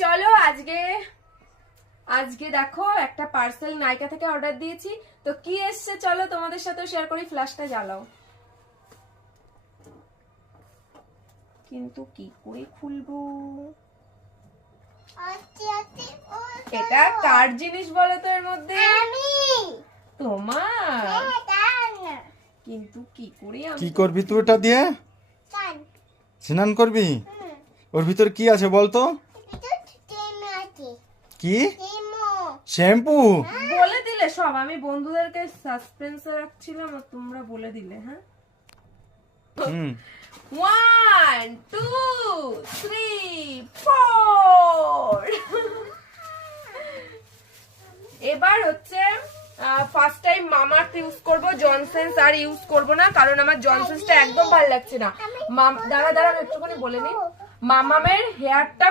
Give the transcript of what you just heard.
চলো আজকে দেখো একটা পার্সেল নাইকা থেকে অর্ডার দিয়েছি, তো কি এসছে চলো তোমাদের সাথে শেয়ার করি। ফ্ল্যাশটা জ্বালাও। কিন্তু কি করে খুলবো? এটা কার জিনিস বলো তো? এর মধ্যে তোমার। কিন্তু কি করে কি করবি তুই এটা দিয়ে? স্নান করবি? ওর ভিতর কি আছে বলতো? কি শ্যাম্পু? বলে দিলে সব। আমি বন্ধুদেরকে সাসপেন্সে রাখছিলাম আর তোমরা বলে দিলে। হ্যাঁ, 1 2 3 4 এবার হচ্ছে ফার্স্ট টাইম মামাআর্থ ইউজ করব, জনসেন্স আর ইউজ করব না, কারণ আমার জনসেন্সটা একদম ভালো লাগছে না। দাঁড়া একটুখানি বলে নি। মামামের হেয়ারটা